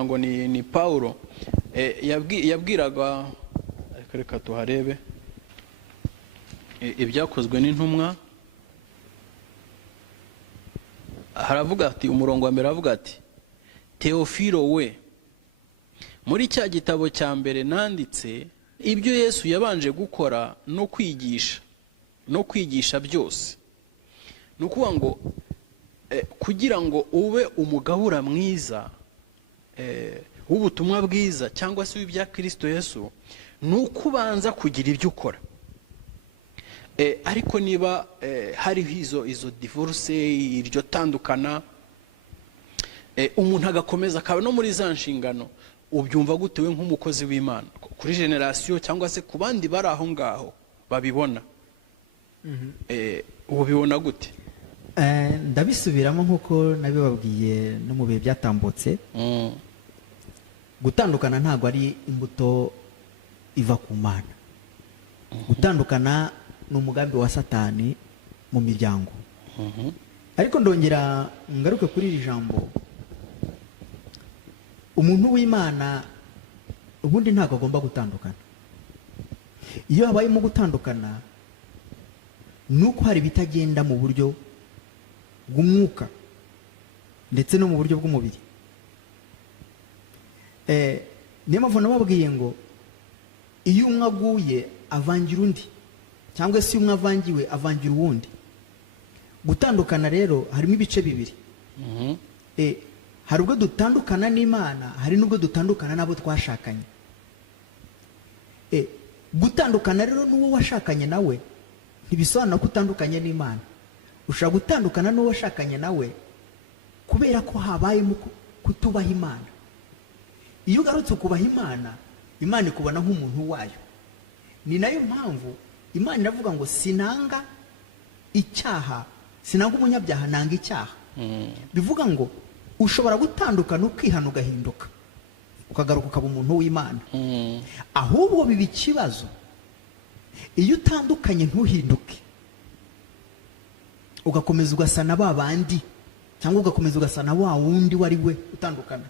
ngira ngo ni Paulo yabwiraga, reka tuharebe ibyakozwe n'intumwa. Haravuga ati, umurongo wa mbere aravuga ati, Teofilo we, muri cya gitabo cya mbere nanditse ibyo Yesu yabanje gukora no kwigisha byose. Ni ukuvuga ngo kugira ngo ube umugabura mwiza w'ubutumwa bwiza cyangwa se w'ibya Kristo Yesu, ni uko ubanza kugira ibyo ukora. Ariko niba hariho izo divorce, iryo tandukana, umuntu agakomeza akaba no muri za nshingano, ubyumva gute we nk'umukozi w'Imana kuri generasiyo cyangwa se ku bandi bari aho ngaho babibona? Ubu bibona gute? Ndabisubiramo nk'uko nabibabwiye no mu bihe byatambutse. Gutandukana ntabwo ari imbuto iva ku Mana. Gutandukana ni umugambi wa Satani mu miryango. Ariko ndongera ngaruke kuri iri jambo. Umuntu w'Imana ubundi ntabwo agomba gutandukana. Iyo habayemo gutandukana, nuko hari bitagenda mu buryo bw'umwuka ndetse no mu buryo bw'umubiri. Niyo mpamvu nababwiye ngo iyo umwe aguye avangira undi, cyangwa se umwe avangiwe avangira uwundi. Gutandukana rero harimo ibice bibiri. Hari ubwo dutandukana n'Imana, hari n'ubwo dutandukana n'abo twashakanye. Gutandukana rero n'uwo washakanye nawe ntibisobanura ko utandukanye n'Imana. Ushobora gutandukana n'uwo washakanye nawe kubera ko habayemo kutubaha Imana. Iyo ugarutse kubaha Imana, Imana ikubona nk'umuntu wayo. Ni nayo mpamvu Imana iravuga ngo sinanga icyaha, sinanga umunyabyaha, nanga icyaha. Bivuga ngo ushobora gutandukana ukihana ugahinduka, ukagaruka ukaba umuntu w'Imana. Ahubwo biba ikibazo iyo utandukanye ntuhinduke, ugakomeza ugasa na ba bandi, cyangwa ugakomeza ugasa na wa wundi wari we utandukana.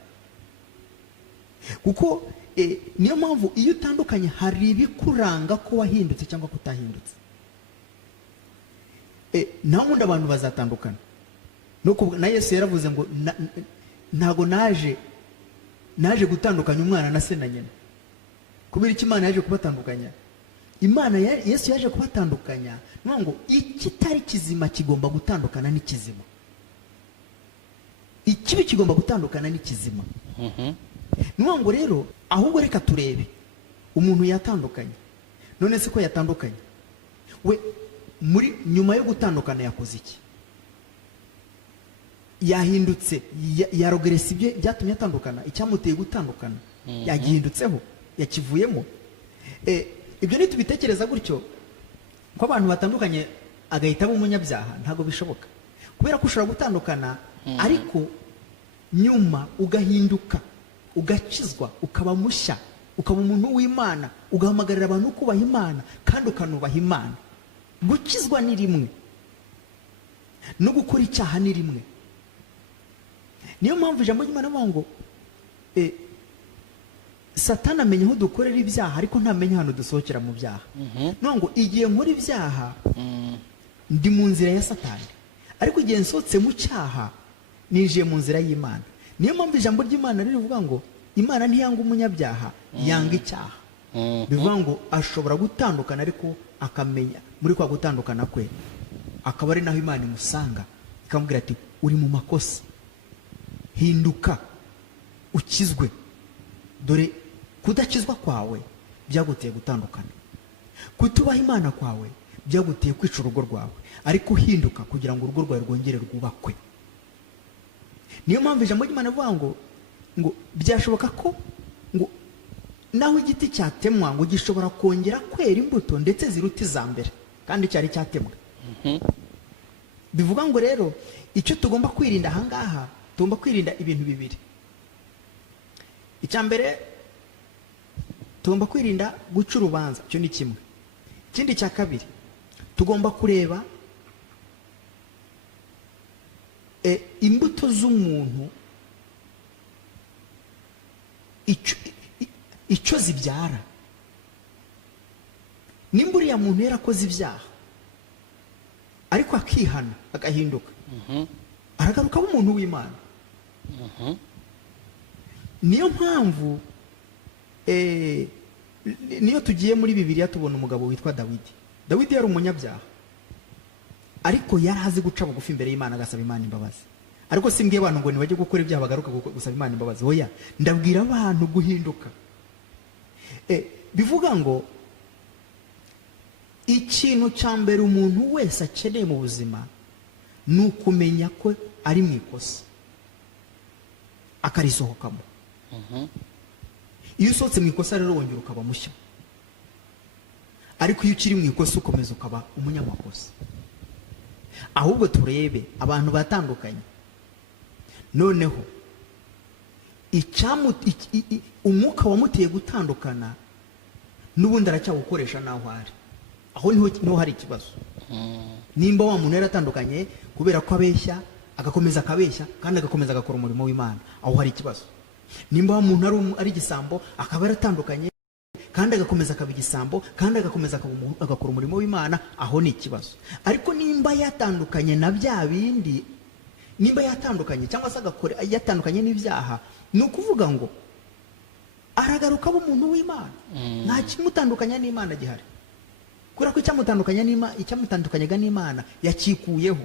Kuko niyo mpamvu iyo utandukanye hari ibikuranga ko wahindutse cyangwa kutahindutse. Nta wundi abantu bazatandukana. Na Yesu yaravuze ngo ntago naje gutandukanya umwana na se na nyina. Kubera iki Imana yaje kubatandukanya? Yesu yaje kubatandukanya ngo ikitari kizima kigomba gutandukana n'ikizima. Ikibi kigomba gutandukana n'ikizima. Ngo rero ahubwo reka turebe umuntu yatandukanye. None se ko yatandukanye, we muri nyuma yo gutandukana yakoze iki? Yahindutse, yarogeresa ibyo byatumye atandukana, icyamuteye gutandukana yagihindutseho, yakivuyemo. Ibyo nitubitekereza gutyo ko abantu batandukanye agahitamo umunyabyaha, ntabwo bishoboka. Kubera ko ushobora gutandukana ariko nyuma ugahinduka, ugakizwa, ukaba mushya, ukaba umuntu w'Imana, ugahamagarira abantu kubaha Imana kandi ukanubaha Imana. Gukizwa ni rimwe, no gukora icyaha ni rimwe. Niyo mpamvu ijambo ry'Imana rivuga ngo Satani amenya aho dukorera ibyaha ariko ntamenya hano dusohokera mu byaha. Ngo igihe nkora ibyaha ndi mu nzira ya Satani, ariko igihe nsohotse mu cyaha ninjiye mu nzira y'Imana. Niyo mpamvu ijambo ry'Imana rivuga ngo Imana ntiyanga umunyabyaha, yanga icyaha. Bivuga ngo ashobora gutandukana ariko akamenya muri kwa gutandukana kwe akaba ari naho Imana imusanga ikamubwira ati uri mu makosa, hinduka ukizwe. Dore kudakizwa kwawe byaguteye gutandukana, kutubaha Imana kwawe byaguteye kwica urugo rwawe, ariko hinduka kugira ngo urugo rwawe rwongere rwubakwe. Niyo mpamvu ijambo ry'Imana rivuga ngo byashoboka ko ngo naho igiti cyatemwa ngo gishobora kongera kwera imbuto ndetse ziruta iza mbere kandi cyari cyatemwe. Bivuga ngo rero icyo tugomba kwirinda ahangaha, tugomba kwirinda ibintu bibiri. Icya mbere tugomba kwirinda guca urubanza, icyo ni kimwe. Ikindi cya kabiri tugomba kureba imbuto z'umuntu icyo zibyara. Nimba uriya muntu yarakoze ibyaha ariko akihana agahinduka, aragaruka aba umuntu w'Imana. Niyo mpamvu niyo tugiye muri Bibiliya tubona umugabo witwa Dawidi. Dawidi yari umunyabyaha ariko yari azi guca bugufi imbere y'Imana agasaba Imana imbabazi. Ariko simbwiye abantu ngo nibajye gukora ibyaha bagaruka gusaba Imana imbabazi. Oya, ndabwira abantu guhinduka. Bivuga ngo ikintu cya mbere umuntu wese akeneye mu buzima ni ukumenya ko ari mu ikosa akarisohokamo. Iyo usohotse mu ikosa rero wongera ukaba mushya, ariko iyo ukiri mu ikosa ukomeza ukaba umunyamakosa. Ahubwo turebe abantu batandukanye, noneho umwuka wamuteye gutandukana n'ubundi aracyawukoresha naho ari. Aho niho hari ikibazo. Nimba wa muntu yaratandukanye kubera ko abeshya, agakomeza akabeshya kandi agakomeza agakora umurimo w'Imana, aho hari ikibazo. Nimba wa muntu ari igisambo akaba yaratandukanye kandi agakomeza akaba igisambo kandi agakomeza agakora umurimo w'Imana, aho ni ikibazo. Ariko nimba yatandukanye na bya bindi, nimba yatandukanye cyangwa se agakora yatandukanye n'ibyaha, ni ukuvuga ngo aragaruka aba umuntu w'Imana. Nta kimutandukanya n'Imana gihari, kubera ko icyamutandukanyaga n'Imana yakikuyeho,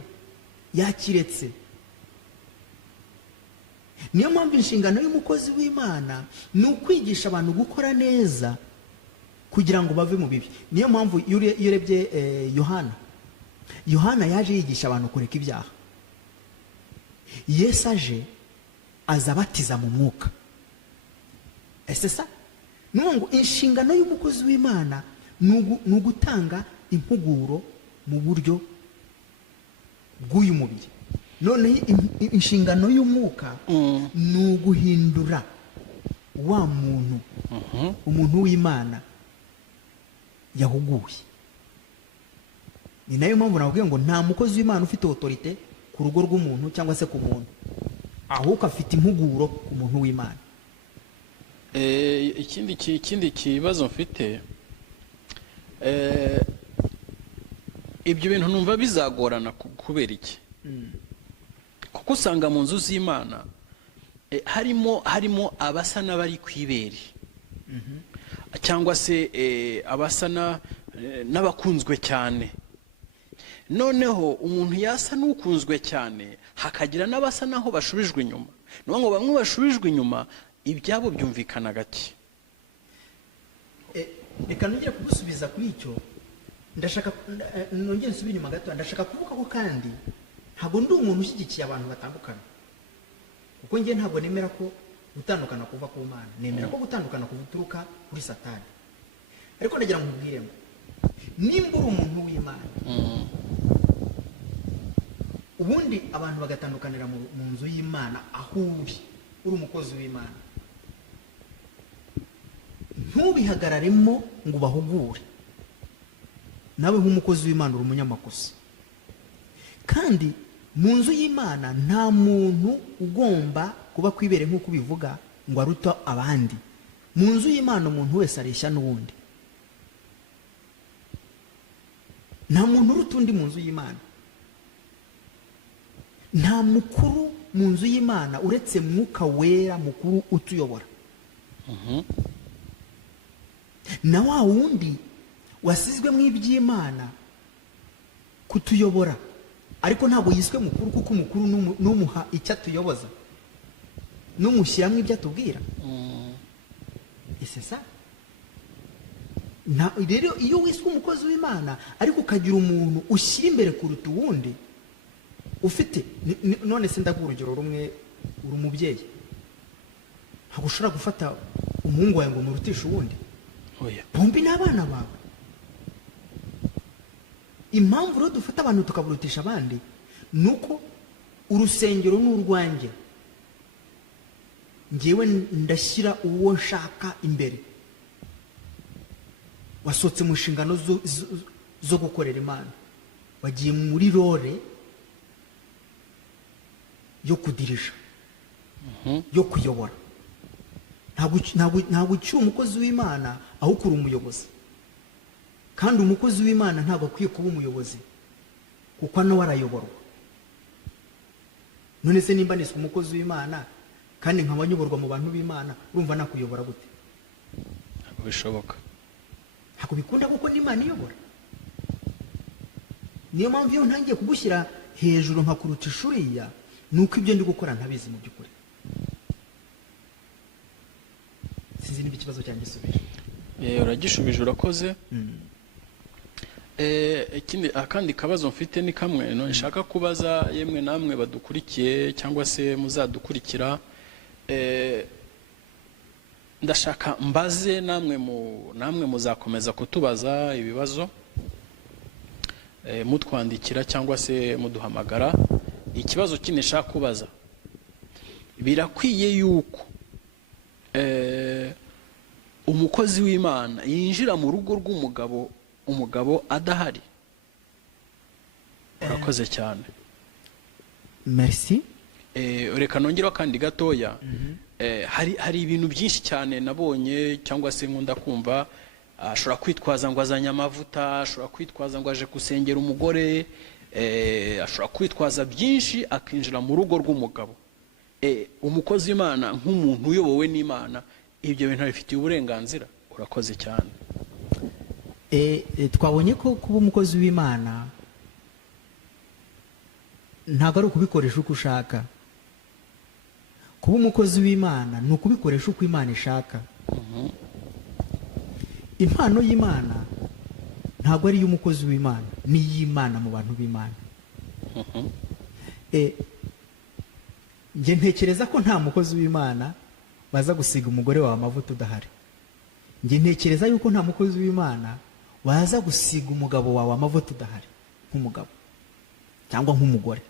yakiretse. Niyo mpamvu inshingano y'umukozi w'Imana ni ukwigisha abantu gukora neza kugira ngo bave mu bibi. Niyo mpamvu iyo urebye Yohana yaje yigisha abantu kureka ibyaha. Yesu aje aza abatiza mu mwuka. Ese sa ngo inshingano y'umukozi w'Imana ni ugutanga impuguro mu buryo bw'uyu mubiri. None inshingano y'umwuka ni uguhindura wa muntu, umuntu w'Imana yahuguye. Ni nayo mpamvu nababwiye ngo nta mukozi w'Imana ufite autorite ku rugo rw'umuntu cyangwa se ku muntu, ahubwo afite impuguro ku muntu w'Imana. Ikindi kibazo mfite, ibyo bintu numva bizagorana. Kubera iki? Kuko usanga mu nzu z'Imana harimo abasa n'abari ku ibere, cyangwa se abasa n'abakunzwe cyane. Noneho umuntu yasa n'ukunzwe cyane, hakagira n'abasa naho bashubijwe inyuma. Niyo ngo bamwe bashubijwe inyuma, ibyabo byumvikana gake. Reka nongere kugusubiza kuri icyo. Ndashaka nongere nsubire inyuma gato. Ndashaka kuvuga ko kandi ntabwo ndi umuntu ushyigikiye abantu batandukana, kuko njye ntabwo nemera ko gutandukana kuva ku Mana. Nemera ko gutandukana kuturuka kuri Satani. Ariko ndagira ngo nkubwire ngo nimba uri umuntu w'Imana, ubundi abantu bagatandukanira mu nzu y'Imana, aho uri umukozi w'Imana, ntubihagararemo ngo ubahugure. Nawe nk'umukozi w'Imana uri umunyamakosa. Kandi mu nzu y'Imana nta muntu ugomba kuba kwibere nk'uko bivuga ngo aruta abandi. Mu nzu y'Imana umuntu wese areshya n'uwundi. Nta muntu uruta undi mu nzu y'Imana. Nta mukuru mu nzu y'Imana uretse Mwuka Wera mukuru utuyobora. Na wa wundi wasizwe mu iby'Imana kutuyobora, ariko ntabwo yiswe mukuru, kuko umukuru n'umuha icyo atuyoboza, n'umushyiramo ibyo atubwira. Ese sa rero iyo wiswe umukozi w'Imana ariko ukagira umuntu ushyira imbere kuruta uwundi ufite, none se ndaguha urugero rumwe. Uri umubyeyi, ntabwo ushobora gufata umuhungu wawe ngo umurutishe uwundi. Bombi ni abana bawe. Impamvu rero dufata abantu tukaburutisha abandi ni uko urusengero ni urwanjye, ngewe ndashyira uwo nshaka imbere. Wasohotse mu nshingano zo gukorera Imana, wagiye muri role yo kudirisha, yo kuyobora. ntabwo ukiri umukozi w'Imana ahubwo uri umuyobozi, kandi umukozi w'Imana ntabwo akwiye kuba umuyobozi kuko nawe arayoborwa. None se nimba niswe umukozi w'Imana kandi nkaba nyoborwa mu bantu b'Imana, urumva nakuyobora gute? ntabwo bishoboka. Ntabwo bikunda kuko n'Imana iyobora. Niyo mpamvu iyo ntangiye kugushyira hejuru nkakuruta ishuriya, ni uko ibyo ndi gukora ntabizi mu by'ukuri. Sinzi niba ikibazo cyanjye isubije. Uragishubije, urakoze. Akandi kabazo mfite ni kamwe nshaka kubaza yemwe namwe badukurikiye cyangwa se muzadukurikira. Ndashaka mbaze namwe muzakomeza kutubaza ibibazo, mutwandikira cyangwa se muduhamagara. Ikibazo kine nshaka kubaza, birakwiye yuko umukozi w'Imana yinjira mu rugo rw'umugabo umugabo adahari? Urakoze cyane. Merci. Reka nongeraho kandi gatoya. Hari ibintu byinshi cyane nabonye cyangwa se nkunda kumva. Ashobora kwitwaza ngo azanye amavuta, ashobora kwitwaza ngo aje gusengera umugore, ashobora kwitwaza byinshi akinjira mu rugo rw'umugabo. Umukozi w'Imana nk'umuntu uyobowe n'Imana, ibyo bintu bifitiye uburenganzira? Urakoze cyane. Twabonye ko kuba umukozi w'Imana ntabwo ari ukubikoresha uko ushaka. Kuba umukozi w'Imana ni ukubikoresha uko Imana ishaka. Impano y'Imana ntabwo ari iy'umukozi w'Imana, ni iy'Imana mu bantu b'Imana. Njye ntekereza ko nta mukozi w'Imana waza gusiga umugore wawe amavuta udahari. Njye ntekereza yuko nta mukozi w'Imana waza gusiga umugabo wawe amavuta udahari, nk'umugabo cyangwa nk'umugore.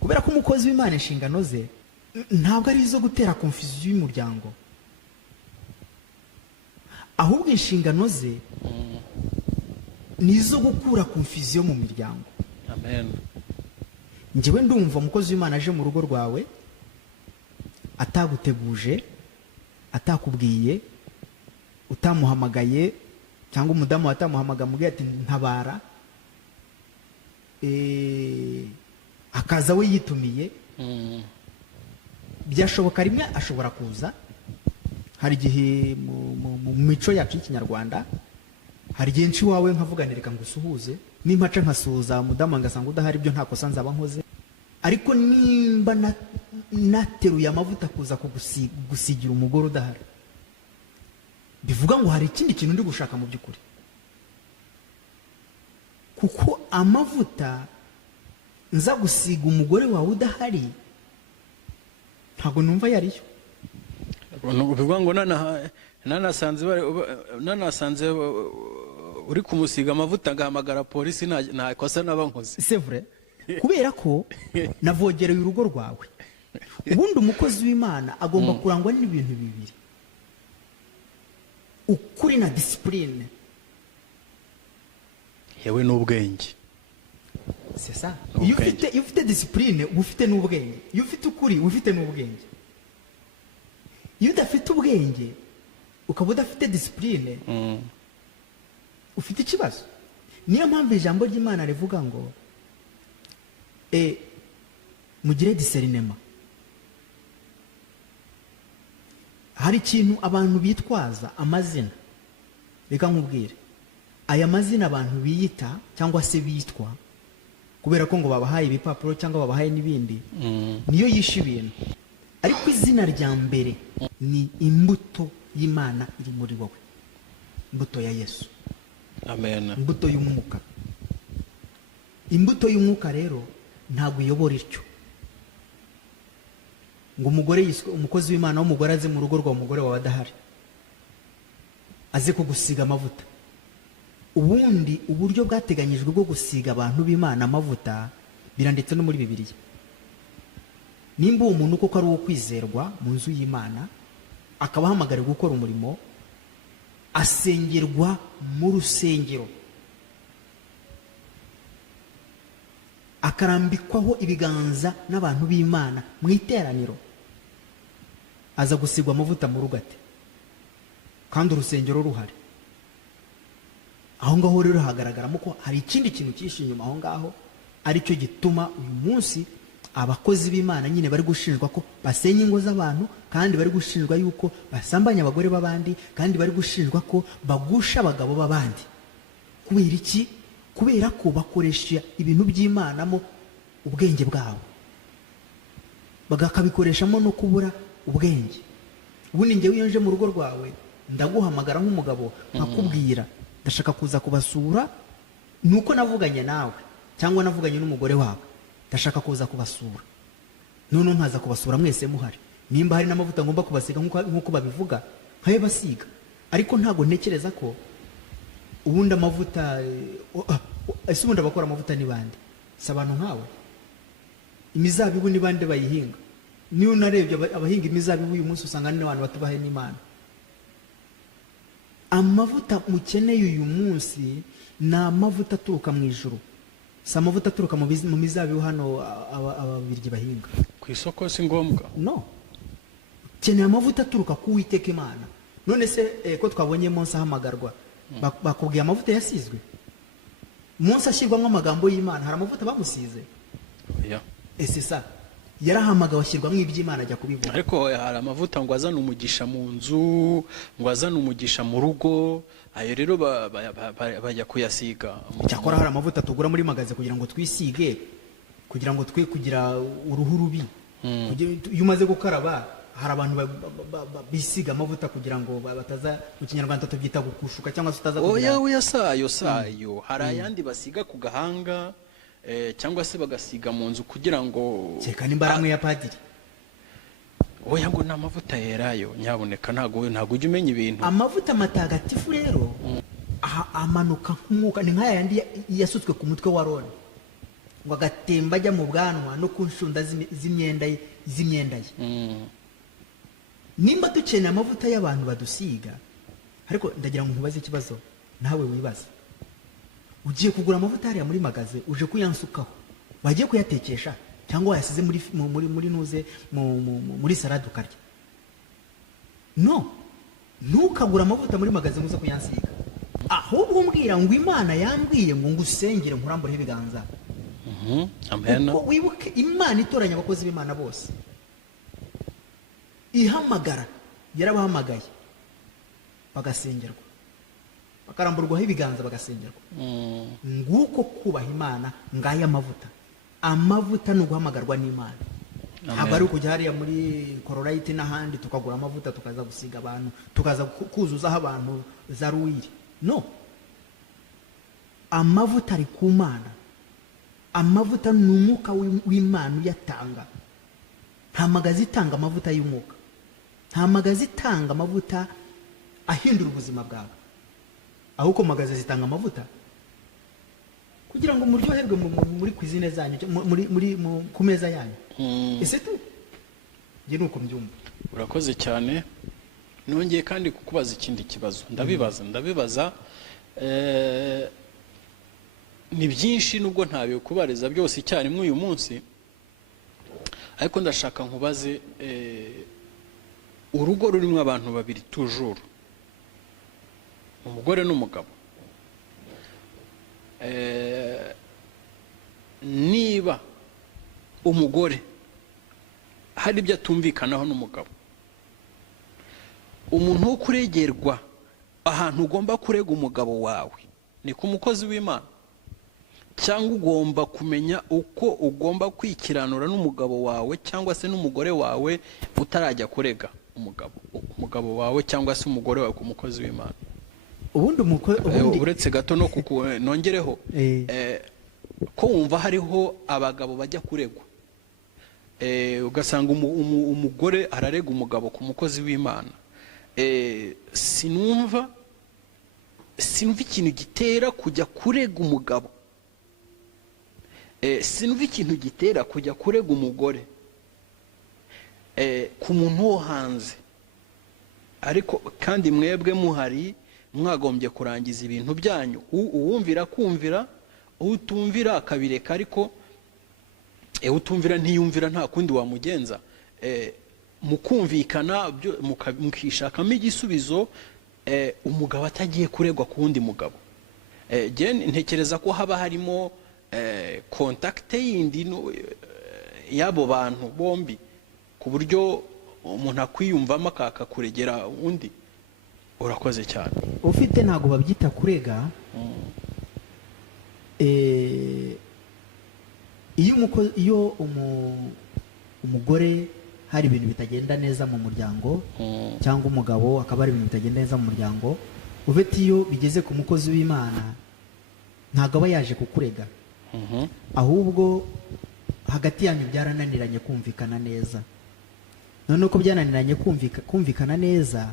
Kubera ko umukozi w'Imana inshingano ze ntabwo ari izo gutera confusion y'umuryango, ahubwo inshingano ze ni izo gukura confusion mu miryango. Amen. Njyewe ndumva umukozi w'Imana aje mu rugo rwawe ataguteguje, atakubwiye, utamuhamagaye, cyangwa umudamu atamuhamagaye amubwiye ati ntabara, akaza we yitumiye. Byashoboka rimwe ashobora kuza. Hari igihe mu mico yacu y'Ikinyarwanda, hari igihe nci wawe nkavuganirika ngo usuhuze, nimpaca nkasuhuza umudamu ngasanga udahari, ibyo nta kosa nzaba nkoze. Ariko nimba nateruye amavuta kuza kugusigira umugore udahari, bivuga ngo hari ikindi kintu ndi gushaka mu by'ukuri, kuko amavuta nza gusiga umugore wawe udahari ntabwo numva yariyo. Bivuga ngo nanasanze uri kumusiga amavuta ngahamagara polisi, nta kosa naba nkoze. C'est vrai. Kubera ko navogereye urugo rwawe. Ubundi umukozi w'Imana agomba kurangwa n'ibintu bibiri: ukuri na discipline, yewe n'ubwenge. C'est ça. Iyo ufite discipline uba ufite n'ubwenge. Iyo ufite ukuri uba ufite n'ubwenge. Iyo udafite ubwenge ukaba udafite discipline, ufite ikibazo. Niyo mpamvu ijambo ry'Imana rivuga ngo mugire discernment. Hari ikintu abantu bitwaza, amazina. Reka nkubwire, aya mazina abantu biyita cyangwa se bitwa kubera ko ngo babahaye ibipapuro cyangwa babahaye n'ibindi, niyo yishe ibintu. Ariko izina rya mbere ni imbuto y'Imana iri muri wowe, imbuto ya Yesu. Amen. Imbuto y'umwuka. Imbuto y'umwuka rero ntabwo iyobora ityo ngo umugore yiswe umukozi w'Imana w'umugore aze mu rugo rwa umugore wawe adahari, aze kugusiga amavuta. Ubundi uburyo bwateganyijwe bwo gusiga abantu b'Imana amavuta biranditse no muri Bibiliya. Nimba uwo muntu koko ari uwo kwizerwa mu nzu y'Imana, akaba ahamagariwe gukora umurimo, asengerwa mu rusengero, akarambikwaho ibiganza n'abantu b'Imana mu iteraniro, aza gusigwa amavuta mu rugo ate kandi urusengero ruhari? Aho ngaho rero hagaragaramo ko hari ikindi kintu cyinshi inyuma aho ngaho, aricyo gituma uyu munsi abakozi b'Imana nyine bari gushinjwa ko basenya ingo z'abantu, kandi bari gushinjwa yuko basambanya abagore b'abandi, kandi bari gushinjwa ko bagusha abagabo b'abandi. Kubera iki? Kubera ko bakoresha ibintu by'Imana mo ubwenge bwabo, bagakabikoreshamo no kubura ubwenge. Ubundi njyewe iyo nje mu rugo rwawe ndaguhamagara nk'umugabo nkakubwira ndashaka kuza kubasura, nuko navuganye nawe cyangwa navuganye n'umugore wawe, ndashaka kuza kubasura, none nkaza kubasura mwese muhari. Nimba hari n'amavuta ngomba kubasiga nk'uko babivuga nkaye basiga, ariko ntago ntekereza ko ubundi amavuta ese ubundi abakora amavuta ni bande? Si abantu nkawe? Imizabibu ni bande bayihinga? Niyo narebye abahinga imizabibu uyu munsi usanga ni abantu batubahe n'Imana. Amavuta mukeneye uyu munsi ni amavuta aturuka mu ijuru, si amavuta aturuka mu mizabibu hano ababirigi bahinga ku isoko. Si ngombwa, no. Keneye amavuta aturuka ku Uwiteka Imana. None se ko twabonye Mose ahamagarwa, bakubwiye amavuta yasizwe? Mose ashyirwamo amagambo y'Imana, hari amavuta bamusize? Yeah. Ese sa yarahamagawe ashyirwamo iby'Imana ajya kubivuga. Ariko hari amavuta ngo azana umugisha mu nzu, ngo azana umugisha mu rugo, ayo rero bajya kuyasiga. Cyakora hari amavuta tugura muri magaze kugira ngo twisige, kugira ngo twe kugira uruhu rubi. Iyo umaze gukaraba, hari abantu bisiga amavuta kugira ngo bataza, mu Kinyarwanda tubyita gukushuka cyangwa se utaza kugira. Oya sayo. Hari ayandi basiga ku gahanga, cyangwa se bagasiga mu nzu kugira ngo cyeka n'imbaraga ya padiri. Oya ngo ni amavuta yerayo, nyaboneka ntago ujya umenya ibintu. Amavuta matagatifu rero amanuka nk'umwuka, ni nk'aya yandi yasutswe ku mutwe wa Aroni ngo agatemba ajya mu bwanwa no ku nshunda z'imyenda ye. Nimba dukeneye amavuta y'abantu badusiga, ariko ndagira ngo nkubaze ikibazo nawe wibaza. Ugiye kugura amavuta hariya muri magaze, uje kuyansukaho, wagiye kuyatekesha cyangwa wayasize muri nuze muri salade ukarya? No, ntukagura amavuta muri magaze muze kuyansiga, ahubwo umbwira ngo Imana yambwiye ngo ngusengere nkurambureho ibiganza. Amen. Wibuke Imana itoranya abakozi b'Imana bose, ihamagara yarabahamagaye bagasengerwa, bakaramburwaho ibiganza bagasengerwa. Nguko kubaha Imana ngaya amavuta ni uguhamagarwa n'Imana. Ntabwo ari ukujya hariya muri kororayiti n'ahandi tukagura amavuta tukaza gusiga abantu, tukaza kuzuzaho abantu za ruwiri. No, amavuta ari ku Mana. Amavuta ni umwuka w'Imana uyatanga. Nta magazi itanga amavuta y'umwuka, nta magazi itanga amavuta ahindura ubuzima bwawe, ahubwo magazi zitanga amavuta kugira ngo muryoherwe muri kwizine zanyu, ku meza yanyu. Ese tu nge nuko mbyumva. Urakoze cyane. Nongeye kandi kukubaza ikindi kibazo. Ndabibaza ni byinshi nubwo ntabikubariza byose icyarimwe uyu munsi, ariko ndashaka nkubaze urugo rurimo abantu babiri toujours, umugore n'umugabo. Niba umugore hari ibyo atumvikanaho n'umugabo, umuntu wo kuregerwa ahantu ugomba kurega umugabo wawe ni ku mukozi w'Imana, cyangwa ugomba kumenya uko ugomba kwikiranura n'umugabo wawe cyangwa se n'umugore wawe utarajya kurega umugabo wawe cyangwa se umugore wawe ku mukozi w'Imana? Ubundi uretse gato no nongereho ko wumva hariho abagabo bajya kuregwa, ugasanga umugore ararega umugabo ku mukozi w'Imana. Sinumva ikintu gitera kujya kurega umugabo, sinumva ikintu gitera kujya kurega umugore ku muntu wo hanze, ariko kandi mwebwe muhari mwagombye kurangiza ibintu byanyu. Uwumvira kumvira, utumvira akabireka, ariko utumvira ntiyumvira nta kundi wamugenza. mukumvikana mukishakamo igisubizo, umugabo atagiye kuregwa ku wundi mugabo. Ntekereza ko haba harimo kontakite yindi y'abo bantu bombi, ku buryo umuntu akwiyumvamo akakuregera undi. Urakoze cyane. ufite ntabwo babyita kurega. Iyo umugore hari ibintu bitagenda neza mu muryango, cyangwa umugabo akaba hari ibintu bitagenda neza mu muryango, ufite iyo bigeze ku mukozi w'Imana ntabwo aba yaje kukurega, ahubwo hagati yanyu byarananiranye kumvikana neza. none uko byananiranye kumvikana neza,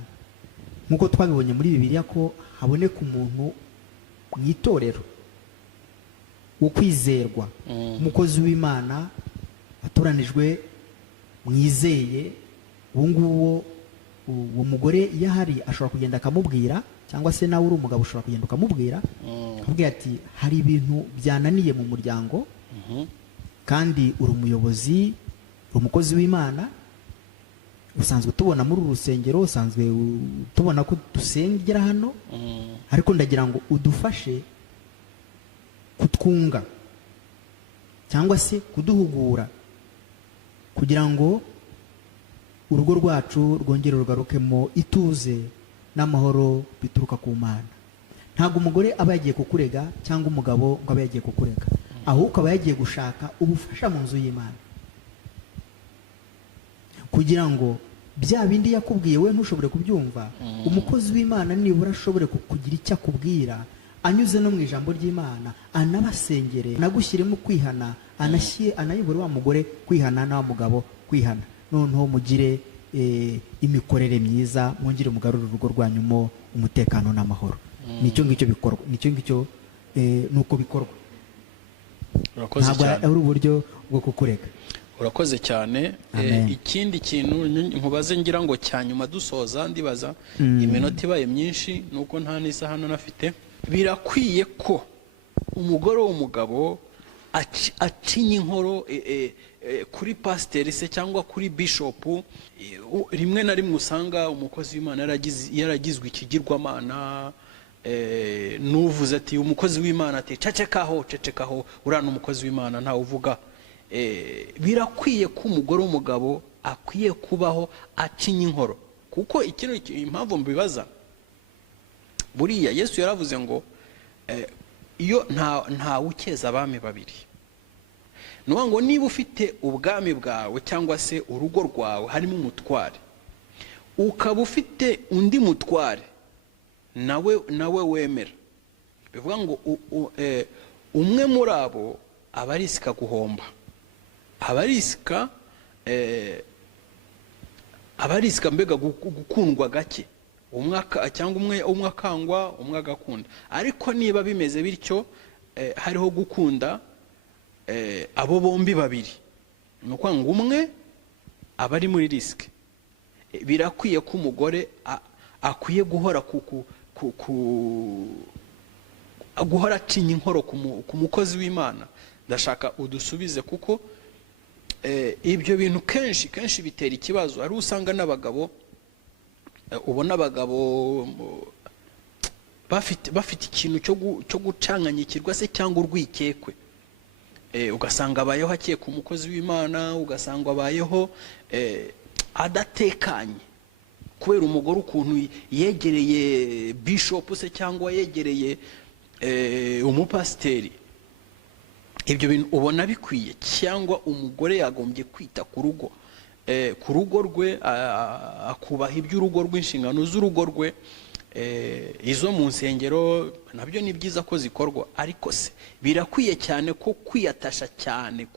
nk'uko twabibonye muri Bibiliya ko haboneka umuntu mu itorero wo kwizerwa, umukozi w'Imana watoranijwe mwizeye, uwo nguwo uwo mugore iyo ahari ashobora kugenda akamubwira, cyangwa se nawe uri umugabo ushobora kugenda ukamubwira, akubwira ati hari ibintu byananiye mu muryango, kandi uri umuyobozi, uri umukozi w'Imana, usanzwe tubona muri uru rusengero, usanzwe tubona ko dusengera hano, ariko ndagira ngo udufashe kutwunga cyangwa se kuduhugura kugira ngo urugo rwacu rwongere rugarukemo ituze n'amahoro bituruka ku Mana. Ntabwo umugore aba yagiye kukurega cyangwa umugabo ngo aba yagiye kukurega, ahubwo aba yagiye gushaka ubufasha mu nzu y'Imana, kugira ngo bya bindi yakubwiye we ntushobore kubyumva, umukozi w'Imana nibura ashobore kugira icyo akubwira anyuze no mu ijambo ry'Imana, anabasengere, anagushyiremo kwihana, anayobore wa mugore kwihana na wa mugabo kwihana, noneho mugire imikorere myiza, mwongere mugarure urugo rwanyumo umutekano n'amahoro. Nicyo ngicyo bikorwa, nicyo ngicyo nuko bikorwa. Ntabwo ari uburyo bwo kukurega. Urakoze cyane. Ikindi kintu nkubaze ngira ngo cyanyuma dusoza, ndibaza iminota ibaye myinshi nuko nta nisa hano nafite. Birakwiye ko umugore w'umugabo acinya inkoro kuri pasiteri se cyangwa kuri bishopu. Rimwe na rimwe usanga umukozi w'Imana yaragizwe ikigirwamana, nuvuze ati umukozi w'Imana ati cecekaho urana umukozi w'Imana ntawe uvuga. Birakwiye ko umugore w'umugabo akwiye kubaho acinya inkoro, kuko impamvu mbibaza, buriya Yesu yaravuze ngo iyo ntawe ukeza abami babiri. Nuvuga ngo niba ufite ubwami bwawe cyangwa se urugo rwawe harimo umutware, ukaba ufite undi mutware nawe wemera, bivuga ngo umwe muri abo aba arisika guhomba, aba arisika mbega gukundwa gake, cyangwa umwe akangwa umwe agakunda. Ariko niba bimeze bityo, hariho gukunda abo bombi babiri, ni ukuvuga ngo umwe aba ari muri risike. Birakwiye ko umugore akwiye guhora guhora acinya inkoro ku mukozi w'Imana. Ndashaka udusubize, kuko ibyo bintu kenshi bitera ikibazo. Ari usanga n'abagabo, ubona abagabo bafite ikintu cyo gucanganyikirwa se cyangwa urwikekwe. Ugasanga abayeho akeka umukozi w'Imana, ugasanga abayeho adatekanye kubera umugore ukuntu yegereye bishop se cyangwa yegereye umupasiteri. Ibyo bintu ubona bikwiye, cyangwa umugore yagombye kwita ku rugo rwe, akubaha iby'urugo rw'inshingano z'urugo rwe. Izo mu nsengero nabyo ni byiza ko zikorwa, ariko se birakwiye cyane ko kwiyatasha cyane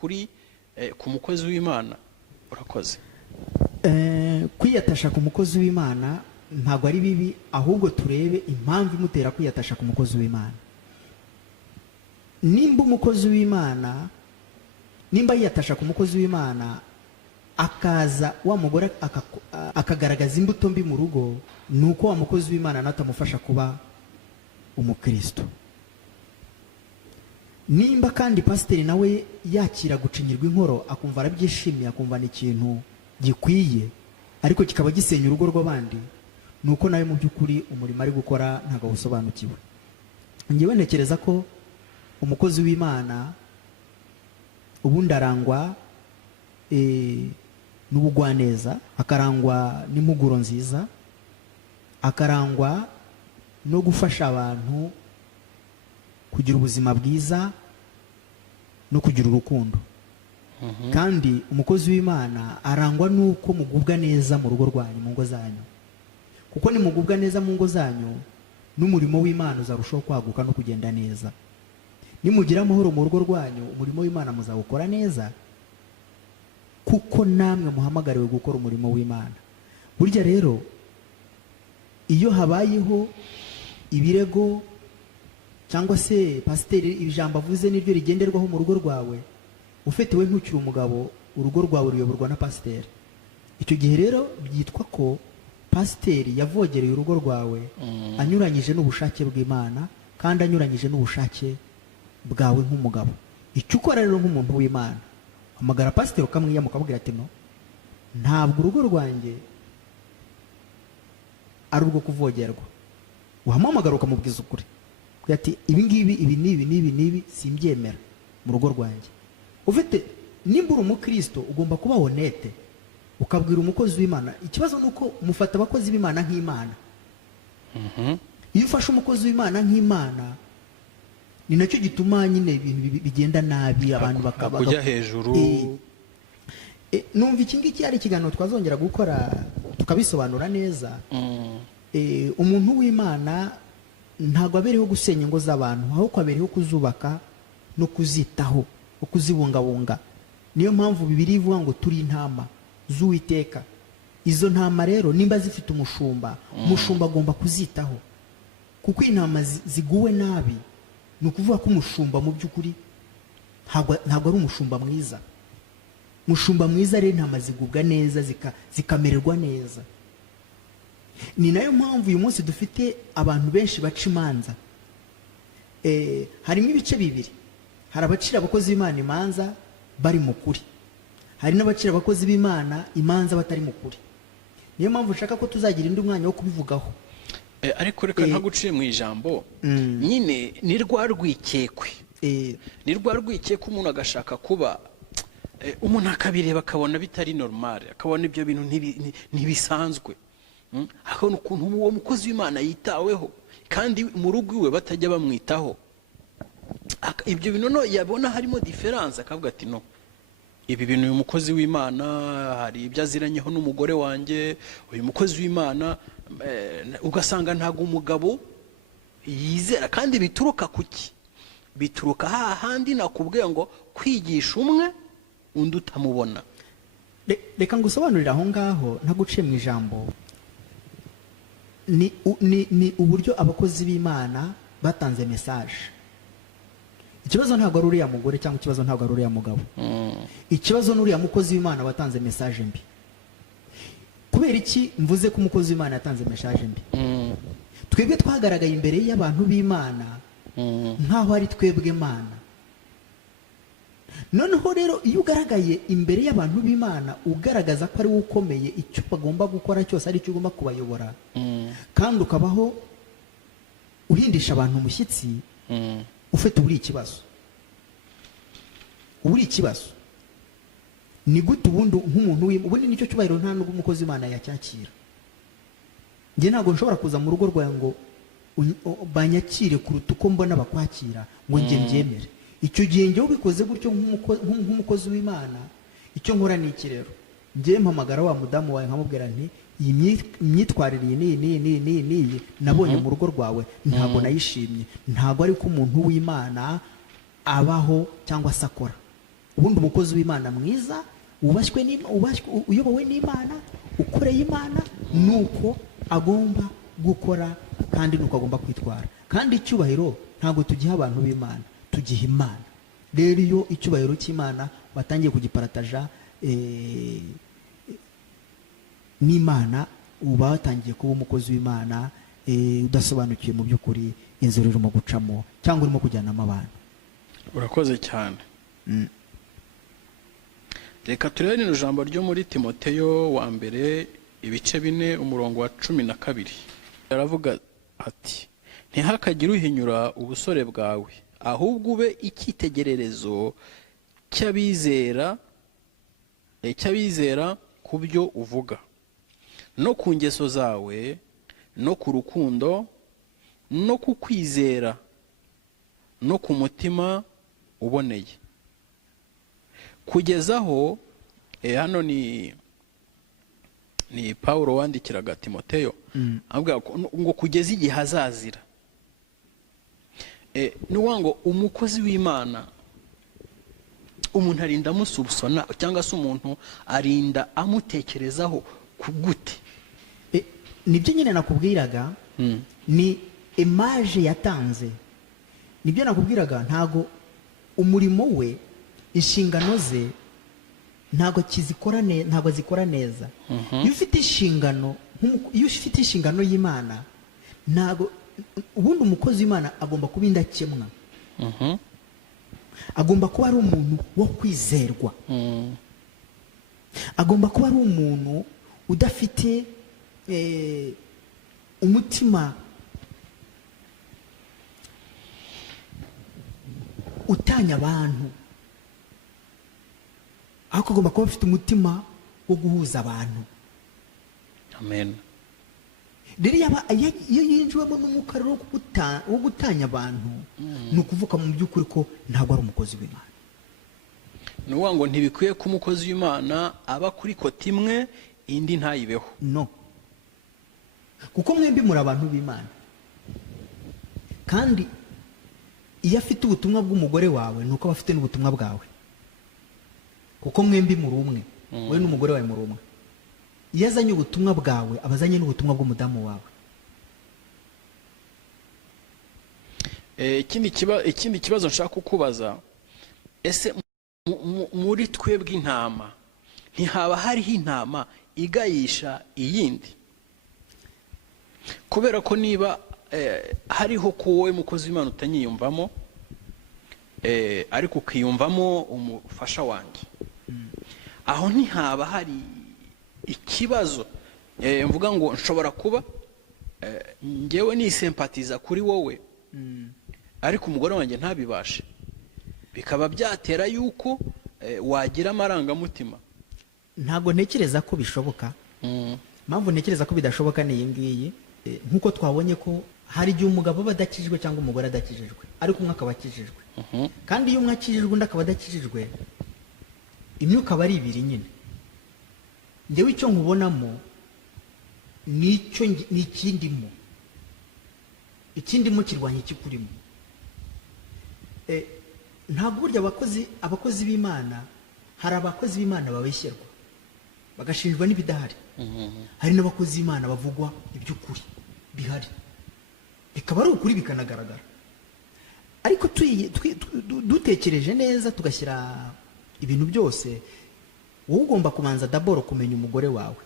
ku mukozi w'Imana. Urakoze. Kwiyatasha ku mukozi w'Imana ntabwo ari bibi, ahubwo turebe impamvu imutera kwiyatasha ku mukozi w'Imana. Nimba umukozi w'Imana, nimba yiyatasha ku mukozi w'Imana, akaza wa mugore akagaragaza imbuto mbi mu rugo, nuko wa mukozi w'Imana natamufasha kuba umukristo. Nimba kandi pasiteri nawe yakira gucinyirwa inkoro, akumva arabyishimiye, akumva ni ikintu gikwiye, ariko kikaba gisenya urugo rw'abandi, ni uko nawe mu by'ukuri umurimo ari gukora ntabwo awusobanukiwe. Njyewe ntekereza ko umukozi w'Imana ubundi arangwa n'ubugwaneza, akarangwa n'impuguro nziza, akarangwa no gufasha abantu kugira ubuzima bwiza no kugira urukundo. Kandi umukozi w'Imana arangwa n'uko mugubwa neza mu rugo rwanyu, mu ngo zanyu, kuko ni mugubwa neza mu ngo zanyu n'umurimo w'Imana uzarushaho kwaguka no kugenda neza. Nimugira amahoro mu rugo rwanyu, umurimo w'Imana muzawukora neza, kuko namwe muhamagariwe gukora umurimo w'Imana. Burya rero iyo habayeho ibirego cyangwa se pasiteri ijambo avuze niryo rigenderwaho mu rugo rwawe, ufitiwe ntukiri umugabo, urugo rwawe ruyoborwa na pasiteri. Icyo gihe rero byitwa ko pasiteri yavogereye urugo rwawe anyuranyije n'ubushake bw'Imana kandi anyuranyije n'ubushake bwawe nk'umugabo. Icyo ukora rero nk'umuntu w'Imana, hamagara pasiteri ukamwiyama ukabwira ati no, ntabwo urugo rwanjye ari urwo kuvogerwa. Uhamamagara ukamubwiza ukuri ati ibi ngibi, ibi n'ibi n'ibi n'ibi simbyemera mu rugo rwanjye. Ufite nimba uri umukristo ugomba kuba honete, ukabwira umukozi w'Imana. Ikibazo nuko mufata abakozi b'Imana nk'Imana. Iyo ufashe umukozi w'Imana nk'Imana, ni nacyo gituma nyine ibintu bigenda nabi, abantu bakajya hejuru. Numva iki ngiki ari ikiganiro twazongera gukora tukabisobanura neza. Umuntu w'Imana ntabwo abereho gusenya ingo z'abantu, ahubwo abereho kuzubaka no kuzitaho, kuzibungabunga. Niyo mpamvu Bibiliya ivuga ngo turi intama z'Uwiteka. Izo ntama rero nimba zifite umushumba, umushumba agomba kuzitaho, kuko intama ziguwe nabi, ni ukuvuga ko umushumba mu by'ukuri ntabwo ari umushumba mwiza. Umushumba mwiza rero intama zigubwa neza, zikamererwa neza. Ni nayo mpamvu uyu munsi dufite abantu benshi baca imanza. Harimo ibice bibiri. Hari abacira abakozi b'Imana imanza bari mu kuri, hari n'abacira abakozi b'Imana imanza batari mu kuri. Niyo mpamvu ushaka ko tuzagira indi mwanya wo kubivugaho. Ariko reka ntaguciye mu ijambo, nyine ni rwa rwikekwe. Ni rwa rwikekwe umuntu agashaka kuba, umuntu akabireba akabona bitari normal, akabona ibyo bintu ntibisanzwe. Akabona ukuntu uwo mukozi w'Imana yitaweho kandi mu rugo iwe batajya bamwitaho. Ibyo bintu no yabona harimo diferanse, akavuga ati no, ibi bintu uyu mukozi w'Imana hari ibyo aziranyeho n'umugore wanjye, uyu mukozi w'Imana. Ugasanga ntabwo umugabo yizera, kandi bituruka kuki? Bituruka hahandi nakubwiye ngo kwigisha umwe undi utamubona. Reka ngusobanurira aho ngaho ntaguciye mu ijambo. Ni uburyo abakozi b'Imana batanze message. Ikibazo ntabwo ari uriya mugore cyangwa ikibazo ntabwo ari uriya mugabo. Ikibazo ni uriya mukozi w'Imana watanze message mbi. Kubera iki mvuze ko umukozi w'Imana yatanze message mbi? Twebwe twagaragaye imbere y'abantu b'Imana nkaho ari twebwe Imana. Noneho rero iyo ugaragaye imbere y'abantu b'Imana ugaragaza ko ari wowe ukomeye, icyo bagomba gukora cyose ari cyo ugomba kubayobora, kandi ukabaho uhindisha abantu umushyitsi, ufite uburi ikibazo. Uburi ikibazo ni gute ubundi nk'umuntu ubundi nicyo cyubahiro nta nubwo umukozi w'Imana yacyakira. Njye ntabwo nshobora kuza mu rugo rwawe ngo banyakire kuruta uko mbona bakwakira ngo njye mbyemere. Icyo gihe njyewe ubikoze gutyo nk'umukozi w'Imana, icyo nkora ni iki rero? Njyewe mpamagara wa mudamu wawe nkamubwira nti iyi myitwarire n'iyi nabonye mu rugo rwawe ntabwo nayishimye. Ntabwo ari ko umuntu w'Imana abaho cyangwa se akora. Ubundi umukozi w'Imana mwiza uyobowe n'Imana, ukoreye Imana, nuko agomba gukora kandi nuko agomba kwitwara. Kandi icyubahiro ntabwo tugiha abantu b'Imana, tugiha Imana. Rero iyo icyubahiro cy'Imana watangiye kugiparataja n'Imana, uba watangiye kuba umukozi w'Imana udasobanukiwe mu by'ukuri inzira urimo gucamo cyangwa urimo kujyanamo abantu. Urakoze cyane. Reka turebe n'ijambo ryo muri Timoteyo wa mbere ibice 4 umurongo wa 12 aravuga ati ntihakagire uhinyura ubusore bwawe ahubwo ube icyitegererezo cy'abizera ku byo uvuga no ku ngeso zawe no ku rukundo no ku kwizera no ku mutima uboneye kugezaho hano ni Paulo wandikiraga Timoteyo avuga ngo kugeza igihe hazazira nuwa ngo umukozi w'Imana umuntu arinda amusubsona cyangwa se umuntu arinda amutekerezaho kugute nibyo nyine nakubwiraga ni image yatanze nibyo nakubwiraga ntago umurimo we inshingano ze ntago zikora neza iyo ufite inshingano y'Imana ntago ubundi umukozi w'Imana agomba kuba indakemwa agomba kuba ari umuntu wo kwizerwa agomba kuba ari umuntu udafite umutima utanya abantu ahubwo agomba kuba afite umutima wo guhuza abantu. Amen. Rero iyo yinjiwemo n'umwuka wo gutanya abantu ni ukuvuga mu by'ukuri ko ntabwo ari umukozi w'Imana. Ni ukuvuga ngo ntibikwiye ko umukozi w'Imana aba kuri kote imwe indi ntayibeho. No, kuko mwembi muri abantu b'Imana, kandi iyo afite ubutumwa bw'umugore wawe ni uko aba afite n'ubutumwa bwawe, kuko mwembi muri umwe, wowe n'umugore wawe muri umwe. Iyo azanye ubutumwa bwawe aba azanye n'ubutumwa bw'umudamu wawe. Ikindi kibazo nshaka kukubaza, ese muri twebwe intama ntihaba hariho intama igayisha iyindi? Kubera ko niba hariho ko wowe mukozi w'Imana utanyiyumvamo, ariko ukiyumvamo umufasha wanjye, aho ntihaba hari ikibazo? Mvuga ngo nshobora kuba ngewe nisempatiza kuri wowe, ariko umugore wanjye ntabibashe, bikaba byatera yuko wagira amarangamutima. Ntabwo ntekereza ko bishoboka. Mpamvu ntekereza ko bidashoboka ni iyi ngiyi, nk'uko twabonye ko hari igihe umugabo aba adakijijwe cyangwa umugore adakijijwe, ariko umwe akaba akijijwe. Kandi iyo umwe akijijwe undi akaba adakijijwe, imyuka aba ari ibiri nyine. Ndewe icyo nkubonamo ni ikindimo, ikindimo kirwanya ikikurimo. Ntabwo burya abakozi b'Imana, hari abakozi b'Imana babeshyerwa bagashinjwa n'ibidahari, hari n'abakozi b'Imana bavugwa iby'ukuri bihari, bikaba ari ukuri bikanagaragara. Ariko dutekereje neza tugashyira ibintu byose, wowe ugomba kubanza daboro kumenya umugore wawe,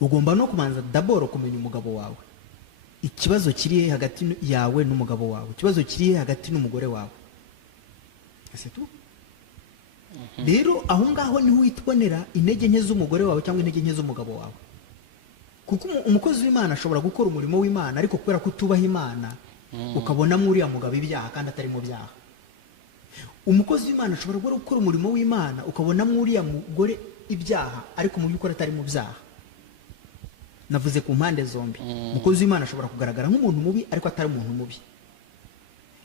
ugomba no kubanza daboro kumenya umugabo wawe. Ikibazo kiri hagati yawe n'umugabo wawe, ikibazo kiri hagati n'umugore wawe. Ese tu rero aho ngaho niho witubonera intege nke z'umugore wawe cyangwa intege nke z'umugabo wawe. Kuko umukozi w'Imana ashobora gukora umurimo w'Imana, ariko kubera kutubaha Imana ukabona uriya mugabo ibyaha kandi atari mu byaha. Umukozi w'Imana ashobora gukora umurimo w'Imana ukabona uriya mugore ibyaha, ariko mu by'ukuri atari mu byaha. Navuze ku mpande zombi. Umukozi w'Imana ashobora kugaragara nk'umuntu mubi ariko atari umuntu mubi.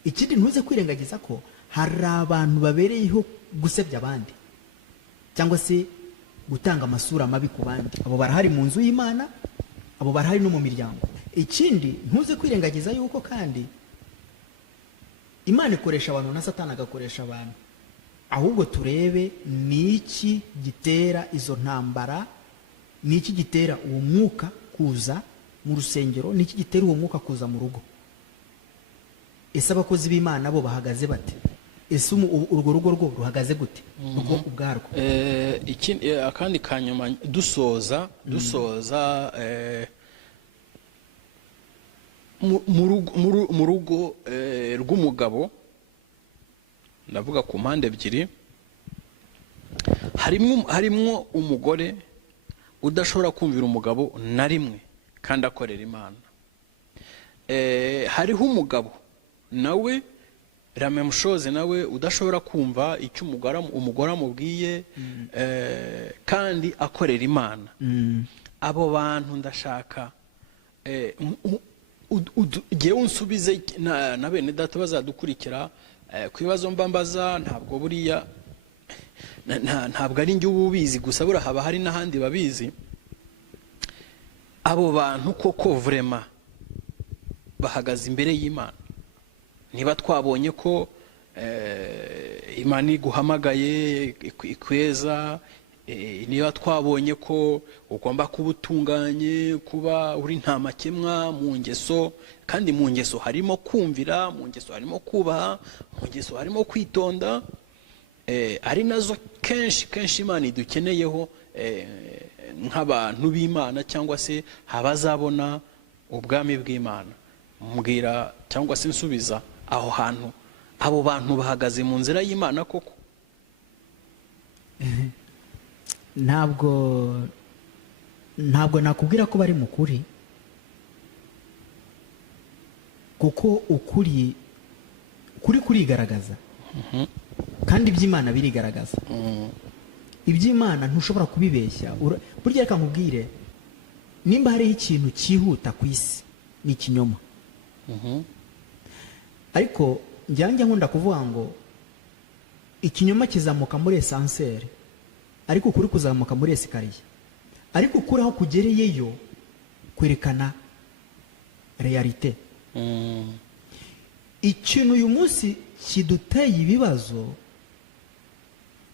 Ikindi ntuze kwirengagiza ko hari abantu babereyeho gusebya abandi cyangwa se gutanga amasura mabi ku bandi. Abo barahari mu nzu y'Imana, abo barahari no mu miryango. Ikindi ntuze kwirengagiza yuko kandi Imana ikoresha abantu na Satani agakoresha abantu. Ahubwo turebe niki gitera izo ntambara, niki gitera uwo mwuka kuza mu rusengero, niki gitera uwo mwuka kuza mu rugo. Ese abakozi b'Imana bo bahagaze bate? Ese urwo rugo rwo ruhagaze gute ubwo ubwarwo? Akandi kanyuma dusoza mu rugo rw'umugabo, ndavuga ku mpande ebyiri, harimwo umugore udashobora kumvira umugabo na rimwe kandi akorera Imana. Hariho umugabo nawe ramemushoze nawe udashobora kumva icyo umugore amubwiye kandi akorera Imana. Abo bantu ndashaka ugiye unsubize na bene data bazadukurikira ku bibazo mbambaza. Ntabwo buriya ntabwo ari njye ubizi gusa, buriya haba hari n'ahandi babizi. Abo bantu koko vrema bahagaze imbere y'Imana. Niba twabonye ko Imana iguhamagaye ikweza, niba twabonye ko ugomba kuba utunganye, kuba uri nta makemwa mu ngeso, kandi mu ngeso harimo kumvira, mu ngeso harimo kubaha, mu ngeso harimo kwitonda, ari nazo kenshi Imana idukeneyeho nk'abantu b'Imana cyangwa se abazabona ubwami bw'Imana. Mbwira cyangwa se nsubiza aho hantu, abo bantu bahagaze mu nzira y'Imana koko? ntabwo nakubwira ko bari mu kuri, kuko ukuri kurigaragaza, kandi iby'Imana birigaragaza. Iby'Imana ntushobora kubibeshya. Burya reka nkubwire, nimba hariho ikintu cyihuta ku isi ni ikinyoma. Ariko njyanjye nkunda kuvuga ngo ikinyoma kizamuka muri esanseri, ariko ukuri kuzamuka muri esikariye. Ariko ukuri aho kugereyeyo kwerekana realite. Ikintu uyu munsi kiduteye ibibazo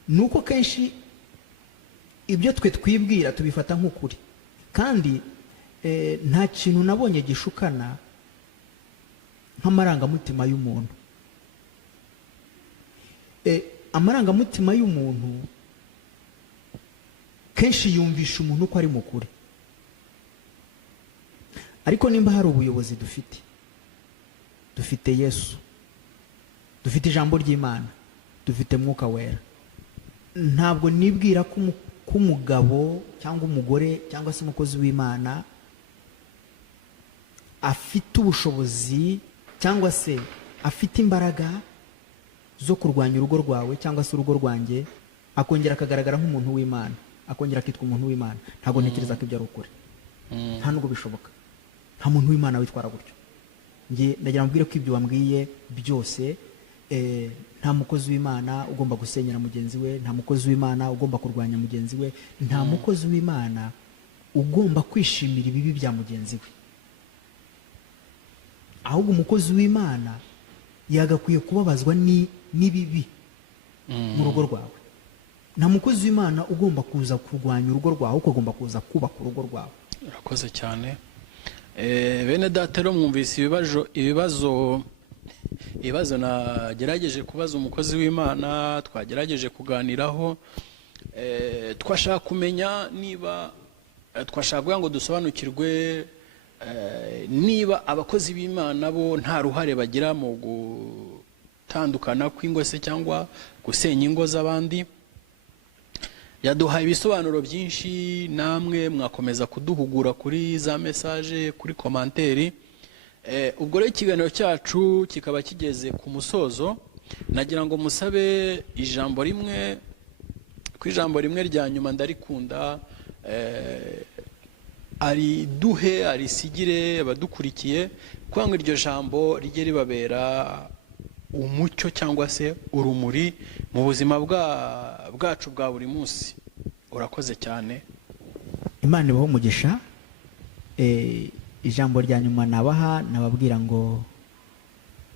ni uko kenshi ibyo twe twibwira tubifata nk'ukuri, kandi nta kintu nabonye gishukana nk'amarangamutima y'umuntu. Amarangamutima y'umuntu kenshi yumvisha umuntu ko ari mukuri. Ariko nimba hari ubuyobozi dufite Yesu, dufite ijambo ry'Imana, dufite Mwuka Wera, ntabwo nibwira ko umugabo cyangwa umugore cyangwa se umukozi w'Imana afite ubushobozi cyangwa se afite imbaraga zo kurwanya urugo rwawe cyangwa se urugo rwanjye, akongera akagaragara nk'umuntu w'Imana, akongera akitwa umuntu w'Imana. Ntabwo ntekereza ko ibyo ari ukuri. Nta nubwo bishoboka. Nta muntu w'Imana witwara gutyo. Nge ndagira mbwire ko ibyo wambwiye byose, nta mukozi w'Imana ugomba gusenyera mugenzi we, nta mukozi w'Imana ugomba kurwanya mugenzi we, nta mukozi w'Imana ugomba kwishimira ibibi bya mugenzi we. Ahubwo umukozi w'Imana yagakwiye kubabazwa n'ibibi mu rugo rwawe. Nta mukozi w'Imana ugomba kuza kurwanya urugo rwawe, uko agomba kuza kubaka urugo rwawe. Urakoze cyane. Bene data rero mwumvise ibibazo nagerageje kubaza umukozi w'Imana, twagerageje kuganiraho. Twashaka kumenya niba, twashaka kugira ngo dusobanukirwe niba abakozi b'Imana bo nta ruhare bagira mu gutandukana kw'ingo se cyangwa gusenya ingo z'abandi. Yaduhaye ibisobanuro byinshi, namwe mwakomeza kuduhugura kuri za message, kuri komanteri. Ubwo rero ikiganiro cyacu kikaba kigeze ku musozo. Nagira ngo musabe ijambo rimwe, ku ijambo rimwe rya nyuma ndarikunda, ari duhe arisigire abadukurikiye, kugira ngo iryo jambo rijye ribabera umucyo cyangwa se urumuri mu buzima bwacu bwa buri munsi. Urakoze cyane. Imana ibaho umugisha. Ijambo rya nyuma nabaha, nababwira ngo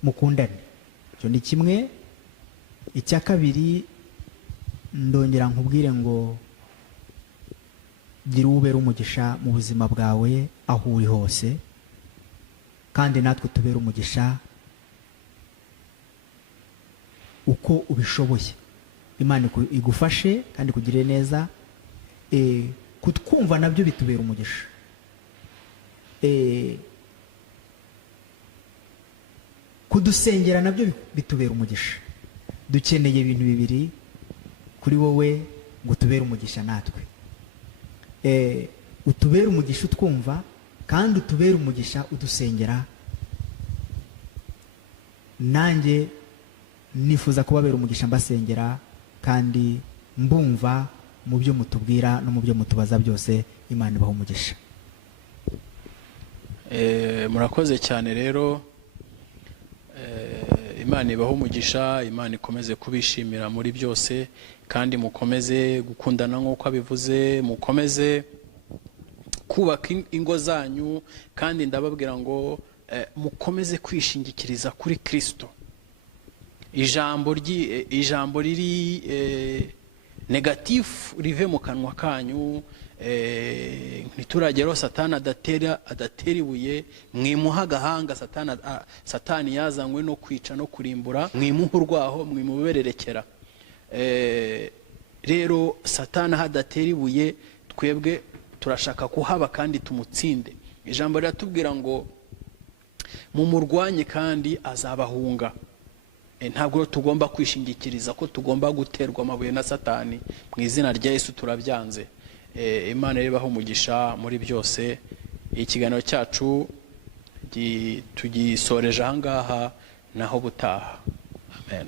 mukundane. Icyo ni kimwe. Icya kabiri, ndongera nkubwire ngo gira ubera umugisha mu buzima bwawe aho uri hose, kandi natwe tubera umugisha uko ubishoboye. Imana igufashe kandi kugirire neza. Kutwumva nabyo bitubera umugisha. Kudusengera nabyo bitubera umugisha. Dukeneye ibintu bibiri kuri wowe ngo tubere umugisha natwe. utubere umugisha utwumva kandi utubere umugisha udusengera. Nanjye nifuza kubabera umugisha mbasengera kandi mbumva mu byo mutubwira no mu byo mutubaza byose. Imana ibaha umugisha. Murakoze cyane rero. Imana ibaha umugisha, Imana ikomeze kubishimira muri byose kandi mukomeze gukundana nk'uko abivuze, mukomeze kubaka ingo zanyu kandi ndababwira ngo mukomeze kwishingikiriza kuri Kristo. Ijambo riri negatifu rive mu kanwa kanyu. Ntiturageraho Satani adatera ibuye, mwimuha agahanga. Satani yazanywe no kwica no kurimbura, mwimuha urwaho, mwimubererekera. Rero Satani adatera ibuye, twebwe turashaka kuhaba kandi tumutsinde. Ijambo riratubwira ngo mumurwanye kandi azabahunga. Ntabwo tugomba kwishingikiriza ko tugomba guterwa amabuye na Satani. Mu izina rya Yesu turabyanze. Imana ibaha umugisha muri byose. Ikiganiro cyacu tugisoreje aha ngaha naho butaha. Amen.